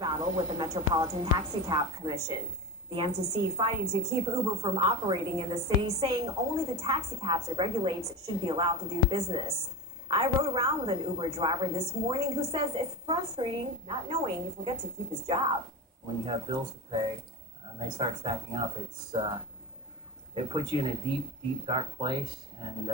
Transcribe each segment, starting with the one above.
battle with the Metropolitan Taxi Cab Commission. The MTC fighting to keep Uber from operating in the city, saying only the taxi cabs it regulates should be allowed to do business. I rode around with an Uber driver this morning who says it's frustrating not knowing if he'll get to keep his job. When you have bills to pay and they start stacking up, it puts you in a deep, dark place, and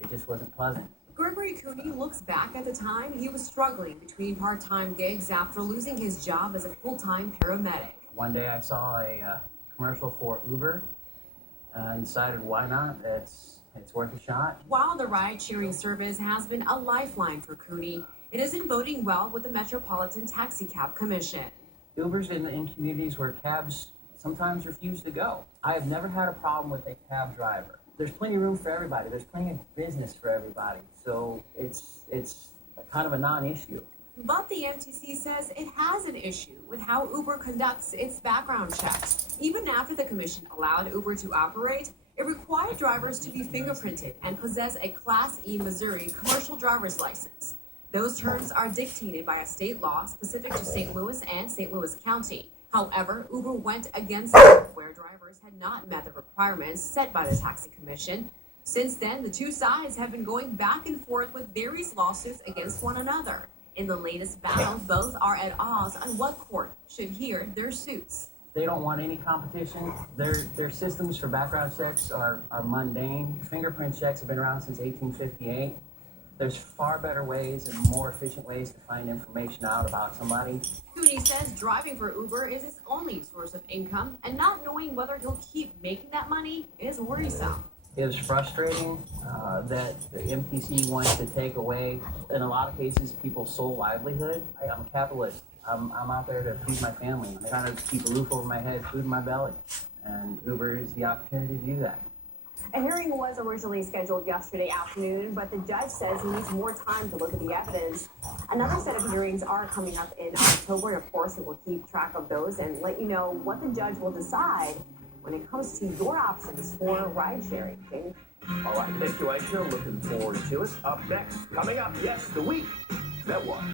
it just wasn't pleasant. Shea Cooney looks back at the time he was struggling between part-time gigs after losing his job as a full-time paramedic. One day I saw a commercial for Uber and decided, why not? It's worth a shot. While the ride-sharing service has been a lifeline for Cooney, it isn't voting well with the Metropolitan Taxi Cab Commission. Uber's in communities where cabs sometimes refuse to go. I have never had a problem with a cab driver. There's plenty of room for everybody. There's plenty of business for everybody. So it's kind of a non-issue. But the MTC says it has an issue with how Uber conducts its background checks. Even after the commission allowed Uber to operate, it required drivers to be fingerprinted and possess a Class E Missouri commercial driver's license. Those terms are dictated by a state law specific to St. Louis and St. Louis County. However, Uber went against it, where drivers had not met the requirements set by the Taxi Commission. Since then, the two sides have been going back and forth with various lawsuits against one another. In the latest battle, both are at odds on what court should hear their suits. They don't want any competition. Their systems for background checks are mundane. Fingerprint checks have been around since 1858. There's far better ways and more efficient ways to find information out about somebody. Cooney says driving for Uber is his only source of income, and not knowing whether he'll keep making that money is worrisome. It was frustrating that the MPC wants to take away, in a lot of cases, people's sole livelihood. I'm a capitalist. I'm out there to feed my family. I'm trying to keep a roof over my head, food in my belly, and Uber is the opportunity to do that. A hearing was originally scheduled yesterday afternoon, but the judge says he needs more time to look at the evidence. Another set of hearings are coming up in October, and of course, we will keep track of those and let you know what the judge will decide when it comes to your options for ride sharing. All right, thank you, Aisha. Looking forward to it. Up next, coming up, yes, the week that was.